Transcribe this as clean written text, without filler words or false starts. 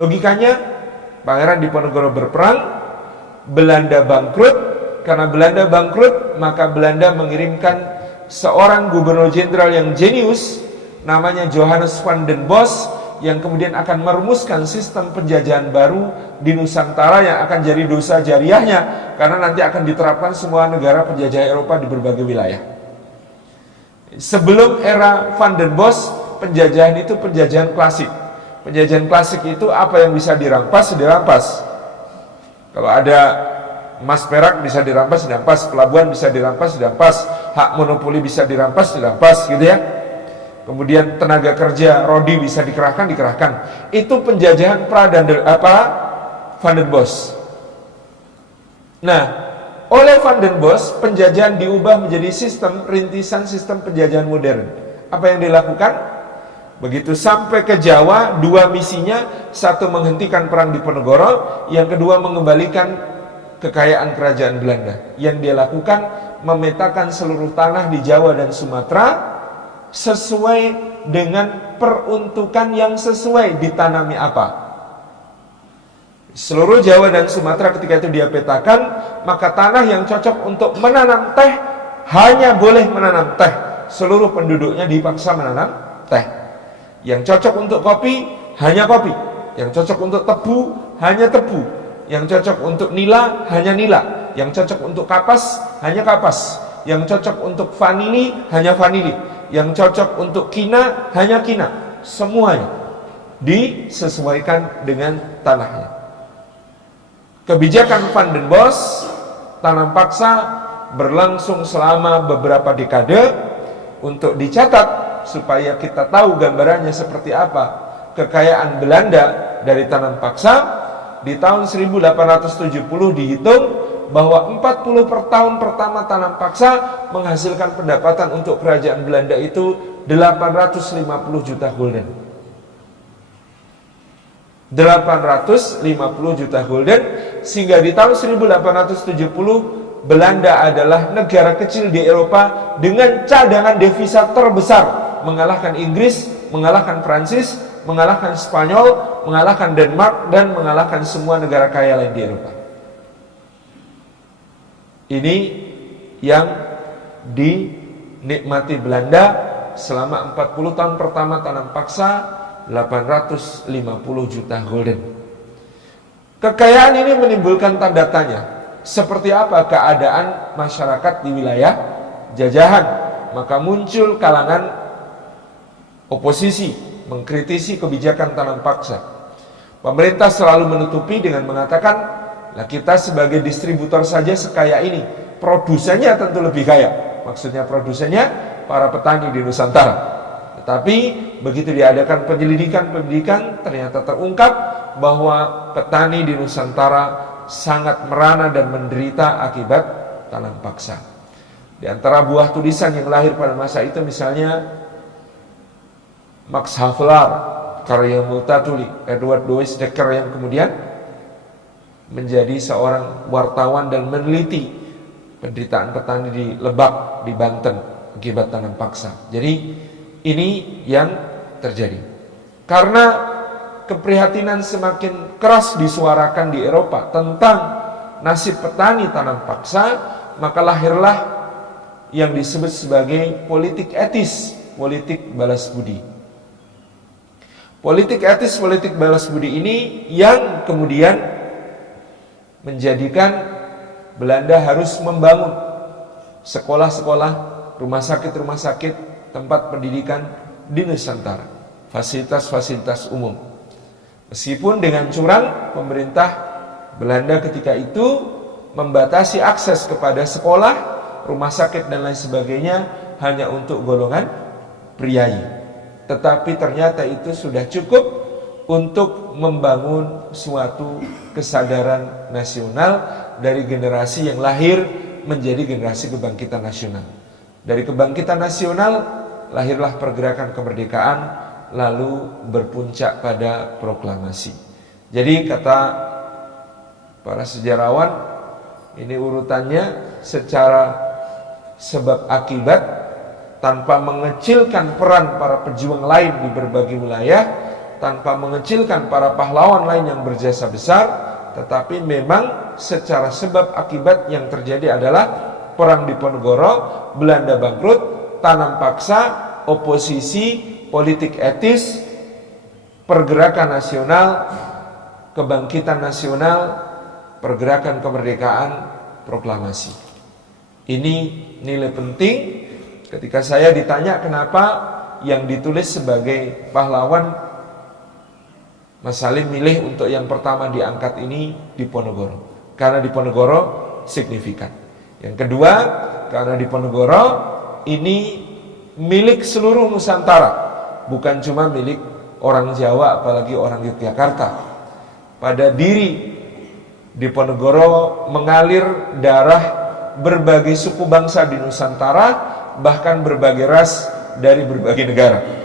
Logikanya, Pangeran Diponegoro berperang, Belanda bangkrut. Karena Belanda bangkrut, maka Belanda mengirimkan seorang gubernur jenderal yang jenius, namanya Johannes van den Bosch, yang kemudian akan merumuskan sistem penjajahan baru di Nusantara yang akan jadi dosa jariahnya, karena nanti akan diterapkan semua negara penjajah Eropa di berbagai wilayah. Sebelum era van den Bosch, penjajahan itu penjajahan klasik. Penjajahan klasik itu apa yang bisa dirampas, dirampas. Kalau ada emas perak bisa dirampas, dirampas. Pelabuhan bisa dirampas, dirampas. Hak monopoli bisa dirampas, dirampas, gitu ya. Kemudian tenaga kerja rodi bisa dikerahkan, dikerahkan. Itu penjajahan Van den Bosch. Nah, oleh Van den Bosch, penjajahan diubah menjadi sistem rintisan sistem penjajahan modern. Apa yang dilakukan? Begitu sampai ke Jawa, dua misinya, satu menghentikan perang Diponegoro, yang kedua mengembalikan kekayaan kerajaan Belanda. Yang dia lakukan, memetakan seluruh tanah di Jawa dan Sumatera sesuai dengan peruntukan yang sesuai, ditanami apa. Seluruh Jawa dan Sumatera ketika itu dia petakan, maka tanah yang cocok untuk menanam teh hanya boleh menanam teh. Seluruh penduduknya dipaksa menanam teh. Yang cocok untuk kopi, hanya kopi. Yang cocok untuk tebu, hanya tebu. Yang cocok untuk nila, hanya nila. Yang cocok untuk kapas, hanya kapas. Yang cocok untuk vanili, hanya vanili. Yang cocok untuk kina, hanya kina. Semuanya disesuaikan dengan tanahnya. Kebijakan Van den Bosch, tanam paksa, berlangsung selama beberapa dekade untuk dicatat supaya kita tahu gambarannya seperti apa kekayaan Belanda dari tanam paksa. Di tahun 1870 dihitung bahwa 40 per tahun pertama tanam paksa menghasilkan pendapatan untuk kerajaan Belanda itu 850 juta gulden. 850 juta gulden, sehingga di tahun 1870 Belanda adalah negara kecil di Eropa dengan cadangan devisa terbesar, mengalahkan Inggris, mengalahkan Prancis, mengalahkan Spanyol, mengalahkan Denmark, dan mengalahkan semua negara kaya lain di Eropa. Ini yang dinikmati Belanda selama 40 tahun pertama tanam paksa, 850 juta gulden. Kekayaan ini menimbulkan tanda tanya, seperti apa keadaan masyarakat di wilayah jajahan. Maka muncul kalangan oposisi mengkritisi kebijakan tanam paksa. Pemerintah selalu menutupi dengan mengatakan, lah kita sebagai distributor saja sekaya ini, produsennya tentu lebih kaya. Maksudnya produsennya para petani di Nusantara. Tetapi begitu diadakan penyelidikan, ternyata terungkap bahwa petani di Nusantara sangat merana dan menderita akibat tanam paksa. Di antara buah tulisan yang lahir pada masa itu misalnya Max Havelaar, karya Multatuli, Edward Louis Dekker yang kemudian menjadi seorang wartawan dan meneliti penderitaan petani di Lebak, di Banten akibat tanam paksa. Jadi ini yang terjadi. Karena keprihatinan semakin keras disuarakan di Eropa tentang nasib petani tanam paksa, maka lahirlah yang disebut sebagai politik etis, politik balas budi. Politik etis, politik balas budi ini yang kemudian menjadikan Belanda harus membangun sekolah-sekolah, rumah sakit, tempat pendidikan di Nusantara, fasilitas-fasilitas umum. Meskipun dengan curang, pemerintah Belanda ketika itu membatasi akses kepada sekolah, rumah sakit dan lain sebagainya hanya untuk golongan priayi. Tetapi ternyata itu sudah cukup untuk membangun suatu kesadaran nasional dari generasi yang lahir menjadi generasi kebangkitan nasional. Dari kebangkitan nasional lahirlah pergerakan kemerdekaan, lalu berpuncak pada proklamasi. Jadi kata para sejarawan, ini urutannya secara sebab akibat, tanpa mengecilkan peran para pejuang lain di berbagai wilayah, tanpa mengecilkan para pahlawan lain yang berjasa besar, tetapi memang secara sebab akibat yang terjadi adalah perang Diponegoro, Belanda bangkrut, tanam paksa, oposisi, politik etis, pergerakan nasional, kebangkitan nasional, pergerakan kemerdekaan, proklamasi. Ini nilai penting ketika saya ditanya kenapa yang ditulis sebagai pahlawan Mas Salim milih untuk yang pertama diangkat ini Diponegoro. Karena Diponegoro signifikan. Yang kedua, karena Diponegoro ini milik seluruh Nusantara, bukan cuma milik orang Jawa apalagi orang Yogyakarta. Pada diri Diponegoro mengalir darah berbagai suku bangsa di Nusantara, bahkan berbagai ras dari berbagai negara.